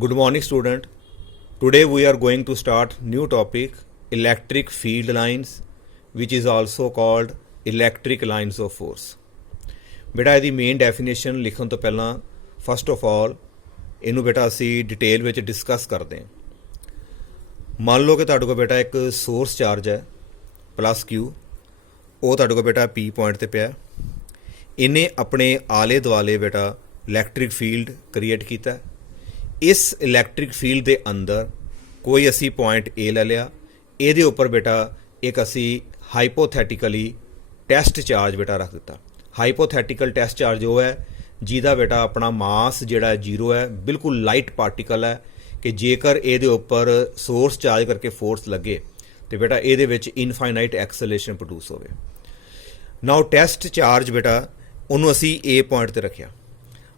Good morning, student. Today we are going to start new topic, electric field lines, which is also called electric lines of force. बेटा ਇਹਦੀ main definition ਲਿਖਣ ਤੋਂ ਪਹਿਲਾਂ first of all ਇਹਨੂੰ ਬੇਟਾ ਅਸੀਂ detail ਵਿੱਚ discuss ਕਰਦੇ ਹਾਂ। ਮੰਨ ਲਓ ਕਿ ਤੁਹਾਡੇ ਕੋਲ ਬੇਟਾ ਇੱਕ ਸੋਰਸ ਚਾਰਜ ਹੈ ਪਲੱਸ ਕਿਊ, ਉਹ ਤੁਹਾਡੇ ਕੋਲ ਬੇਟਾ ਪੀ ਪੁਆਇੰਟ ਤੇ ਪਿਆ। ਇਹਨੇ ਆਪਣੇ ਆਲੇ ਦੁਆਲੇ ਬੇਟਾ ਇਲੈਕਟ੍ਰਿਕ ਫੀਲਡ ਕ੍ਰੀਏਟ ਕੀਤਾ। ਇਸ ਇਲੈਕਟ੍ਰਿਕ ਫੀਲਡ ਦੇ ਅੰਦਰ ਕੋਈ ਅਸੀਂ ਪੁਆਇੰਟ ਏ ਲੈ ਲਿਆ, ਇਹਦੇ ਉੱਪਰ ਬੇਟਾ ਇੱਕ ਅਸੀਂ ਹਾਈਪੋਥੈਟੀਕਲੀ ਟੈਸਟ ਚਾਰਜ ਬੇਟਾ ਰੱਖ ਦਿੱਤਾ। ਹਾਈਪੋਥੈਟੀਕਲ ਟੈਸਟ ਚਾਰਜ ਉਹ ਹੈ ਜਿਹਦਾ ਬੇਟਾ ਆਪਣਾ ਮਾਸ ਜਿਹੜਾ ਜ਼ੀਰੋ ਹੈ, ਬਿਲਕੁਲ ਲਾਈਟ ਪਾਰਟੀਕਲ ਹੈ ਕਿ ਜੇਕਰ ਇਹਦੇ ਉੱਪਰ ਸੋਰਸ ਚਾਰਜ ਕਰਕੇ ਫੋਰਸ ਲੱਗੇ ਤੇ ਬੇਟਾ ਇਹਦੇ ਵਿੱਚ ਇਨਫਾਈਨਾਈਟ ਐਕਸਲੇਸ਼ਨ ਪ੍ਰੋਡਿਊਸ ਹੋਵੇ। ਨਾਓ ਟੈਸਟ ਚਾਰਜ ਬੇਟਾ ਉਹਨੂੰ ਅਸੀਂ ਏ ਪੁਆਇੰਟ ਤੇ ਰੱਖਿਆ।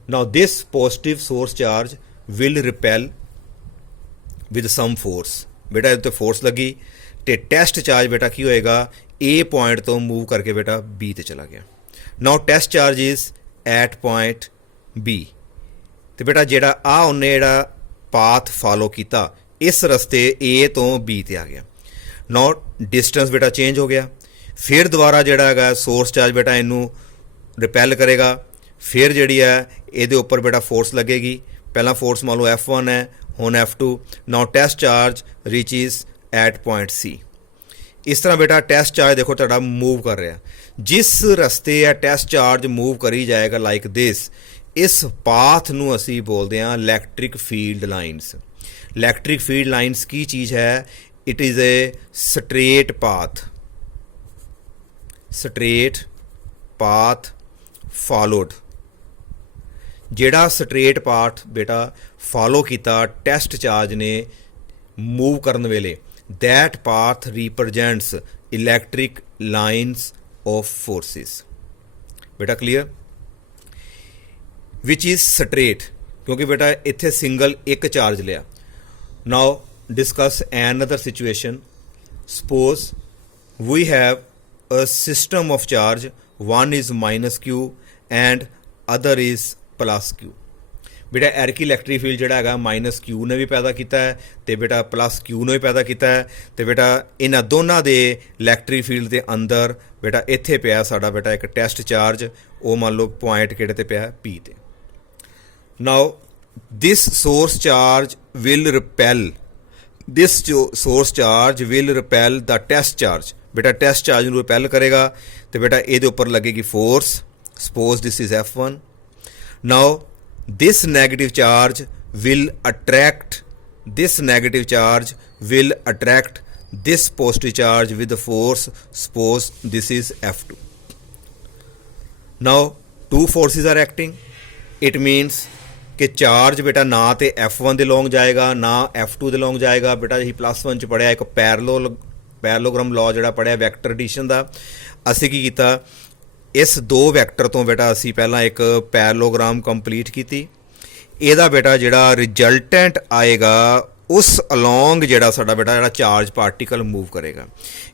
Now this positive source charge will repel with some force। बेटा ਇਹਦੇ 'ਤੇ ਫੋਰਸ ਲੱਗੀ ਤੇ ਟੈਸਟ ਚਾਰਜ ਬੇਟਾ ਕੀ ਹੋਏਗਾ, A ਪੁਆਇੰਟ ਤੋਂ ਮੂਵ ਕਰਕੇ ਬੇਟਾ B ਤੇ ਚਲਾ ਗਿਆ। Now test charge is at point B ਤੇ ਬੇਟਾ ਜਿਹੜਾ ਉਹਨੇ ਜਿਹੜਾ ਪਾਥ ਫਾਲੋ ਕੀਤਾ ਇਸ ਰਸਤੇ A ਤੋਂ B ਤੇ ਆ ਗਿਆ। ਨਾਓ ਡਿਸਟੈਂਸ ਬੇਟਾ ਚੇਂਜ ਹੋ ਗਿਆ। ਫਿਰ ਦੁਬਾਰਾ ਜਿਹੜਾ ਹੈਗਾ ਸੋਰਸ ਚਾਰਜ ਬੇਟਾ ਇਹਨੂੰ ਰਿਪੈਲ ਕਰੇਗਾ। ਫਿਰ ਜਿਹੜੀ ਹੈ ਇਹਦੇ ਉੱਪਰ ਬੇਟਾ ਫੋਰਸ ਲੱਗੇਗੀ। ਪਹਿਲਾਂ ਫੋਰਸ ਮੰਨ ਲਓ F1 ਹੈ, ਹੁਣ F2। Now test charge reaches at point C। ਇਸ ਤਰ੍ਹਾਂ ਬੇਟਾ ਟੈਸਟ ਚਾਰਜ ਦੇਖੋ ਤੁਹਾਡਾ ਮੂਵ ਕਰ ਰਿਹਾ। ਜਿਸ ਰਸਤੇ ਇਹ ਟੈਸਟ ਚਾਰਜ ਮੂਵ ਕਰੀ ਜਾਏਗਾ ਲਾਈਕ ਦਿਸ, ਇਸ ਪਾਥ ਨੂੰ ਅਸੀਂ ਬੋਲਦੇ ਹਾਂ electric field lines. Electric field lines ਕੀ ਚੀਜ਼ ਹੈ? It is a straight path followed. ਜਿਹੜਾ ਸਟ੍ਰੇਟ ਪਾਥ ਬੇਟਾ ਫਾਲੋ ਕੀਤਾ ਟੈਸਟ ਚਾਰਜ ਨੇ ਮੂਵ ਕਰਨ ਵੇਲੇ, that path represents electric lines of forces. ਬੇਟਾ ਕਲੀਅਰ? ਵਿਚ ਇਜ਼ ਸਟ੍ਰੇਟ, ਕਿਉਂਕਿ ਬੇਟਾ ਇੱਥੇ ਸਿੰਗਲ ਇੱਕ ਚਾਰਜ ਲਿਆ। Now discuss another situation. Suppose we have a system of charge, one is minus Q and other is plus Q। ਬੇਟਾ ਐਰਕੀ electric field ਜਿਹੜਾ ਹੈਗਾ minus Q ਨੇ ਵੀ ਪੈਦਾ ਕੀਤਾ ਹੈ ਤੇ ਬੇਟਾ ਪਲੱਸ Q ਨੇ ਵੀ ਪੈਦਾ ਕੀਤਾ ਹੈ। ਤੇ ਬੇਟਾ ਇਹਨਾਂ ਦੋਨਾਂ ਦੇ ਇਲੈਕਟ੍ਰਿਕ ਫੀਲਡ ਦੇ ਅੰਦਰ ਬੇਟਾ ਇੱਥੇ ਪਿਆ ਸਾਡਾ ਬੇਟਾ ਇੱਕ ਟੈਸਟ ਚਾਰਜ, ਉਹ ਮੰਨ ਲਓ ਪੁਆਇੰਟ ਕਿਹੜੇ ਤੇ ਪਿਆ, P ਤੇ। Now this source charge will repel the test charge. ਬੇਟਾ ਟੈਸਟ ਚਾਰਜ ਨੂੰ ਰਿਪੈਲ ਕਰੇਗਾ ਤੇ ਬੇਟਾ ਇਹਦੇ ਉੱਪਰ ਲੱਗੇਗੀ force. Suppose this is F1। Now this negative charge will attract this positive charge with the force, suppose this is F2। now two forces are acting, it means कि charge बेटा ना तो F1 ਦੇ ਲੌਂਗ ਜਾਏਗਾ ਨਾ F2 ਦੇ ਲੌਂਗ ਜਾਏਗਾ। ਬੇਟਾ ਅਸੀਂ +1 ਚ ਪੜ੍ਹਿਆ ਇੱਕ ਪੈਰਲੋਗ੍ਰਾਮ ਲਾਅ ਜਿਹੜਾ ਪੜ੍ਹਿਆ ਵੈਕਟਰ ਐਡੀਸ਼ਨ ਦਾ। ਅਸੀਂ ਕੀ ਕੀਤਾ, ਇਸ ਦੋ ਵੈਕਟਰ ਤੋਂ ਬੇਟਾ ਅਸੀਂ ਪਹਿਲਾਂ ਇੱਕ ਪੈਰਲੋਗ੍ਰਾਮ ਕੰਪਲੀਟ ਕੀਤੀ। ਇਹਦਾ ਬੇਟਾ ਜਿਹੜਾ ਰਿਜ਼ਲਟੈਂਟ ਆਏਗਾ ਉਸ ਅਲੋਂਗ ਜਿਹੜਾ ਸਾਡਾ ਬੇਟਾ ਜਿਹੜਾ ਚਾਰਜ ਪਾਰਟੀਕਲ ਮੂਵ ਕਰੇਗਾ।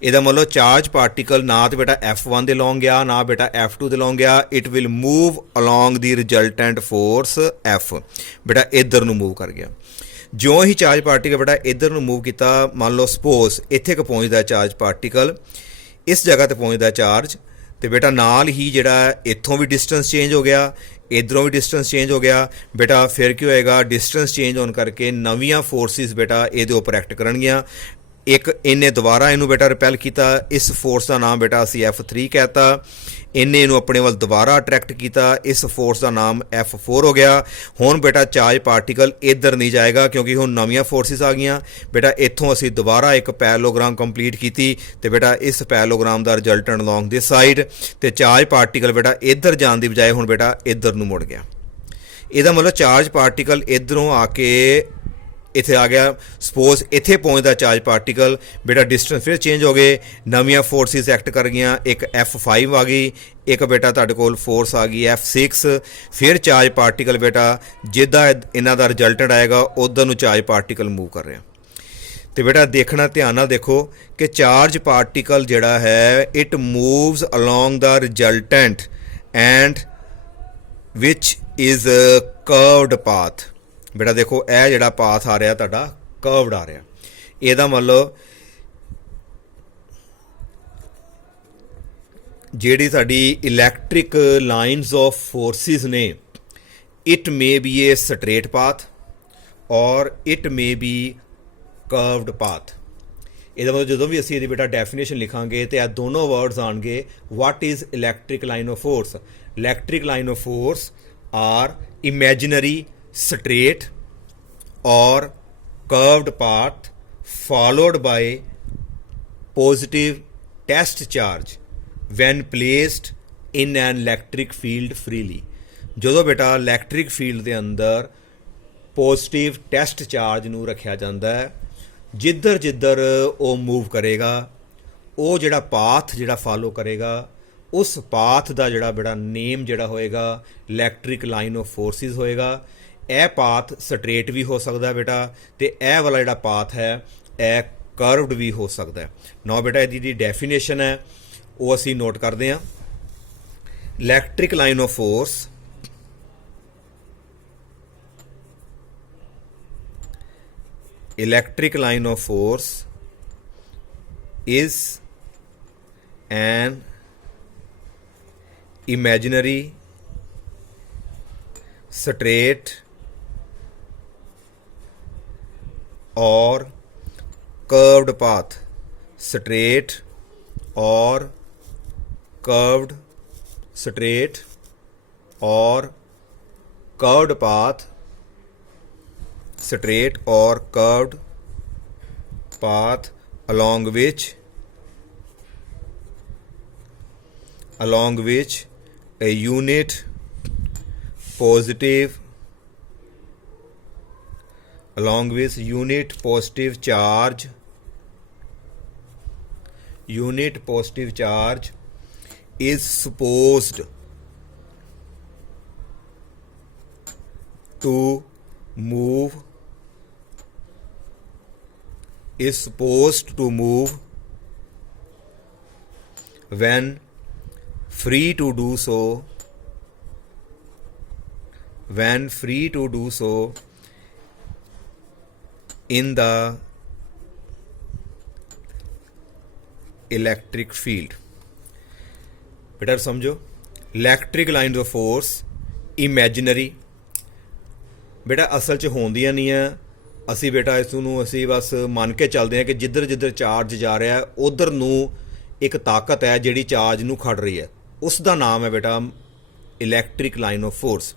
ਇਹਦਾ ਮਤਲਬ ਚਾਰਜ ਪਾਰਟੀਕਲ ਨਾ ਤਾਂ ਬੇਟਾ F1 ਦੇ ਲੌਂਗ ਗਿਆ ਨਾ ਬੇਟਾ F2 ਦੇ ਲੌਂਗ ਗਿਆ। It will move along the resultant force F। ਬੇਟਾ ਇੱਧਰ ਨੂੰ ਮੂਵ ਕਰ ਗਿਆ। ਜਿਉਂ ਹੀ ਚਾਰਜ ਪਾਰਟੀਕਲ ਬੇਟਾ ਇੱਧਰ ਨੂੰ ਮੂਵ ਕੀਤਾ, ਮੰਨ ਲਓ ਸਪੋਜ਼ ਇੱਥੇ ਕੁ ਪਹੁੰਚਦਾ ਚਾਰਜ ਪਾਰਟੀਕਲ, ਇਸ ਜਗ੍ਹਾ 'ਤੇ ਪਹੁੰਚਦਾ ਚਾਰਜ ਤੇ ਬੇਟਾ ਨਾਲ ਹੀ ਜਿਹੜਾ ਇੱਥੋਂ ਵੀ ਡਿਸਟੈਂਸ ਚੇਂਜ ਹੋ ਗਿਆ, ਇੱਧਰੋਂ ਵੀ ਡਿਸਟੈਂਸ ਚੇਂਜ ਹੋ ਗਿਆ। ਬੇਟਾ ਫਿਰ ਕੀ ਹੋਏਗਾ, ਡਿਸਟੈਂਸ ਚੇਂਜ ਹੋਣ ਕਰਕੇ ਨਵੀਆਂ ਫੋਰਸਿਸ ਬੇਟਾ ਇਹਦੇ ਉੱਪਰ ਐਕਟ ਕਰਨਗੀਆਂ। ਇੱਕ ਇਹਨੇ ਦੁਬਾਰਾ ਇਹਨੂੰ ਬੇਟਾ ਰਿਪੈਲ ਕੀਤਾ, ਇਸ ਫੋਰਸ ਦਾ ਨਾਮ ਬੇਟਾ ਅਸੀਂ F3 ਕਹਿਤਾ। ਇਹਨੇ ਇਹਨੂੰ ਆਪਣੇ ਵੱਲ ਦੁਬਾਰਾ ਅਟਰੈਕਟ ਕੀਤਾ, ਇਸ ਫੋਰਸ ਦਾ ਨਾਮ F4 ਹੋ ਗਿਆ। ਹੁਣ ਬੇਟਾ ਚਾਰਜ ਪਾਰਟੀਕਲ ਇੱਧਰ ਨਹੀਂ ਜਾਏਗਾ ਕਿਉਂਕਿ ਹੁਣ ਨਵੀਆਂ ਫੋਰਸਿਸ ਆ ਗਈਆਂ। ਬੇਟਾ ਇੱਥੋਂ ਅਸੀਂ ਦੁਬਾਰਾ ਇੱਕ ਪੈਰਲੋਗ੍ਰਾਮ ਕੰਪਲੀਟ ਕੀਤੀ ਤੇ ਬੇਟਾ ਇਸ parallelogram the resultant along this side, ਤੇ ਚਾਰਜ ਪਾਰਟੀਕਲ ਬੇਟਾ ਇੱਧਰ ਜਾਣ ਦੀ ਬਜਾਏ ਹੁਣ ਬੇਟਾ ਇੱਧਰ ਨੂੰ ਮੁੜ ਗਿਆ। ਇਹਦਾ ਮਤਲਬ ਚਾਰਜ ਪਾਰਟੀਕਲ ਇੱਧਰੋਂ ਆ ਕੇ ਇੱਥੇ ਆ ਗਿਆ। ਸਪੋਜ਼ ਇੱਥੇ ਪਹੁੰਚਦਾ ਚਾਰਜ ਪਾਰਟੀਕਲ, ਬੇਟਾ ਡਿਸਟੈਂਸ ਫਿਰ ਚੇਂਜ ਹੋ ਗਏ, ਨਵੀਆਂ ਫੋਰਸਿਸ ਐਕਟ ਕਰ ਗਈਆਂ। ਇੱਕ F5 ਆ ਗਈ, ਇੱਕ ਬੇਟਾ ਤੁਹਾਡੇ ਕੋਲ ਫੋਰਸ ਆ ਗਈ F6। ਫਿਰ ਚਾਰਜ ਪਾਰਟੀਕਲ ਬੇਟਾ ਜਿੱਦਾਂ ਇਹਨਾਂ ਦਾ ਰਿਜ਼ਲਟੈਂਟ ਆਏਗਾ ਉੱਧਰ ਨੂੰ ਚਾਰਜ ਪਾਰਟੀਕਲ ਮੂਵ ਕਰ ਰਿਹਾ। ਤੇ ਬੇਟਾ ਦੇਖਣਾ, ਧਿਆਨ ਨਾਲ ਦੇਖੋ ਕਿ ਚਾਰਜ ਪਾਰਟੀਕਲ ਜਿਹੜਾ ਹੈ it moves along the resultant and which is curved path. बेटा देखो ਇਹ ਜਿਹੜਾ ਪਾਥ ਆ ਰਿਹਾ ਤੁਹਾਡਾ ਕਰਵਡ ਆ ਰਿਹਾ, ਇਹਦਾ ਮਤਲਬ ਜਿਹੜੀ ਸਾਡੀ ਇਲੈਕਟ੍ਰਿਕ ਲਾਈਨਸ ਆਫ ਫੋਰਸਿਸ ਨੇ, it may be a straight path or it may be curved path. ਇਹਦਾ ਮਤਲਬ ਜਦੋਂ ਵੀ ਅਸੀਂ ਇਹਦੀ ਬੇਟਾ ਡੈਫੀਨੇਸ਼ਨ ਲਿਖਾਂਗੇ ਤੇ ਇਹ ਦੋਨੋਂ ਵਰਡਸ ਆਉਣਗੇ। What is electric line of force? Electric line of force are imaginary straight or curved path followed by positive test charge when placed in an electric field freely। ਜਦੋਂ ਬੇਟਾ ਇਲੈਕਟ੍ਰਿਕ ਫੀਲਡ ਦੇ ਅੰਦਰ positive test charge ਨੂੰ ਰੱਖਿਆ ਜਾਂਦਾ ਹੈ, ਜਿੱਧਰ ਜਿੱਧਰ ਉਹ ਮੂਵ ਕਰੇਗਾ, ਉਹ ਜਿਹੜਾ ਪਾਥ ਜਿਹੜਾ ਫਾਲੋ ਕਰੇਗਾ, ਉਸ ਪਾਥ ਦਾ ਜਿਹੜਾ ਬੜਾ ਨੇਮ ਜਿਹੜਾ ਹੋਏਗਾ ਇਲੈਕਟ੍ਰਿਕ ਲਾਈਨ ਆਫ ਫੋਰਸਿਸ ਹੋਏਗਾ। ਇਹ ਪਾਥ ਸਟਰੇਟ ਵੀ ਹੋ ਸਕਦਾ ਬੇਟਾ, ਤੇ ਇਹ ਵਾਲਾ ਜਿਹੜਾ ਪਾਥ ਹੈ ਇਹ ਕਰਵਡ ਵੀ ਹੋ ਸਕਦਾ ਹੈ। ਨਾ ਬੇਟਾ ਇਹਦੀ ਜਿਹੜੀ ਡੈਫੀਨੇਸ਼ਨ ਹੈ ਉਹ ਅਸੀਂ ਨੋਟ ਕਰਦੇ ਹਾਂ। Electric line of force electric line of force is an imaginary straight or curved path, straight or curved, straight or curved path, straight or curved path along which a unit positive charge is supposed to move when free to do so in the electric field। बेटा समझो, electric lines of force imaginary बेटा असल च होंदियां नहीं है। ਅਸੀਂ ਬੇਟਾ ਇਸ ਨੂੰ ਅਸੀਂ ਬਸ ਮੰਨ ਕੇ ਚੱਲਦੇ ਹਾਂ ਕਿ ਜਿੱਧਰ ਜਿੱਧਰ ਚਾਰਜ ਜਾ ਰਿਹਾ ਉਧਰ ਨੂੰ ਇੱਕ ਤਾਕਤ ਹੈ ਜਿਹੜੀ ਚਾਰਜ ਨੂੰ ਖੜ ਰਹੀ ਹੈ, ਉਸ ਦਾ ਨਾਮ ਹੈ ਬੇਟਾ electric line of force.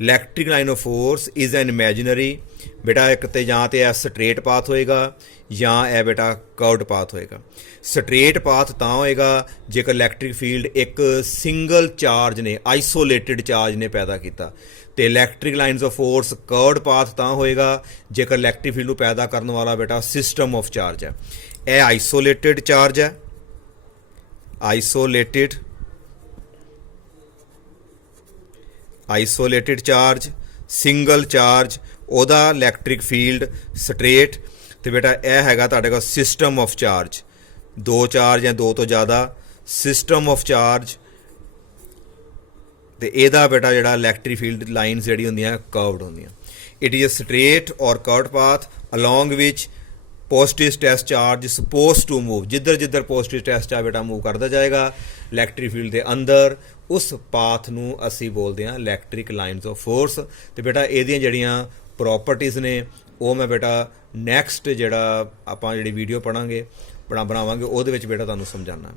Electric line of force is an imaginary ਬੇਟਾ, ਇੱਕ ਤੇ ਜਾਂ ਤੇ ਇਹ ਸਟਰੇਟ ਪਾਥ ਹੋਏਗਾ ਜਾਂ ਇਹ ਬੇਟਾ ਕਰਵਡ ਪਾਥ ਹੋਏਗਾ। ਸਟਰੇਟ ਪਾਥ ਤਾਂ ਹੋਏਗਾ ਜੇਕਰ ਇਲੈਕਟ੍ਰਿਕ ਫੀਲਡ ਇੱਕ ਸਿੰਗਲ ਚਾਰਜ ਨੇ, ਆਈਸੋਲੇਟਿਡ ਚਾਰਜ ਨੇ ਪੈਦਾ ਕੀਤਾ, ਤੇ electric lines of force curved path ਤਾਂ ਹੋਏਗਾ ਜੇਕਰ ਇਲੈਕਟ੍ਰਿਕ ਫੀਲਡ ਨੂੰ ਪੈਦਾ ਕਰਨ ਵਾਲਾ ਬੇਟਾ ਸਿਸਟਮ ਆਫ ਚਾਰਜ ਹੈ। ਇਹ ਆਈਸੋਲੇਟਿਡ ਚਾਰਜ ਹੈ, ਆਈਸੋਲੇਟਿਡ ਚਾਰਜ, ਸਿੰਗਲ ਚਾਰਜ, ਉਹਦਾ ਇਲੈਕਟ੍ਰਿਕ ਫੀਲਡ ਸਟਰੇਟ, ਤੇ ਬੇਟਾ ਇਹ ਹੈਗਾ ਤੁਹਾਡੇ ਕੋਲ ਸਿਸਟਮ ਆਫ ਚਾਰਜ, ਦੋ ਚਾਰਜ ਜਾਂ ਦੋ ਤੋਂ ਜ਼ਿਆਦਾ ਸਿਸਟਮ ਆਫ ਚਾਰਜ, ਤੇ ਇਹਦਾ ਬੇਟਾ ਜਿਹੜਾ ਇਲੈਕਟ੍ਰਿਕ ਫੀਲਡ ਲਾਈਨਸ ਜਿਹੜੀ ਹੁੰਦੀਆਂ ਕਰਵਡ ਹੁੰਦੀਆਂ। It is a straight or curved path along which positive test charge suppose to move, ਜਿੱਧਰ ਜਿੱਧਰ ਪੋਜ਼ਿਟਿਵ ਟੈਸਟ ਚਾਰਜ ਬੇਟਾ ਮੂਵ ਕਰਦਾ ਜਾਏਗਾ ਇਲੈਕਟ੍ਰਿਕ ਫੀਲਡ ਦੇ ਅੰਦਰ, ਉਸ ਪਾਥ ਨੂੰ ਅਸੀਂ ਬੋਲਦੇ ਹਾਂ ਇਲੈਕਟ੍ਰਿਕ ਲਾਈਨਸ ਆਫ ਫੋਰਸ। ਤੇ ਬੇਟਾ ਇਹਦੀਆਂ ਜਿਹੜੀਆਂ ਪ੍ਰੋਪਰਟੀਜ਼ ਨੇ ਉਹ ਮੈਂ ਬੇਟਾ ਨੈਕਸਟ ਜਿਹੜਾ ਆਪਾਂ ਜਿਹੜੀ ਵੀਡੀਓ ਪੜ੍ਹਾਂਗੇ ਬਣਾਵਾਂਗੇ ਉਹਦੇ ਵਿੱਚ ਬੇਟਾ ਤੁਹਾਨੂੰ ਸਮਝਾਉਣਾ।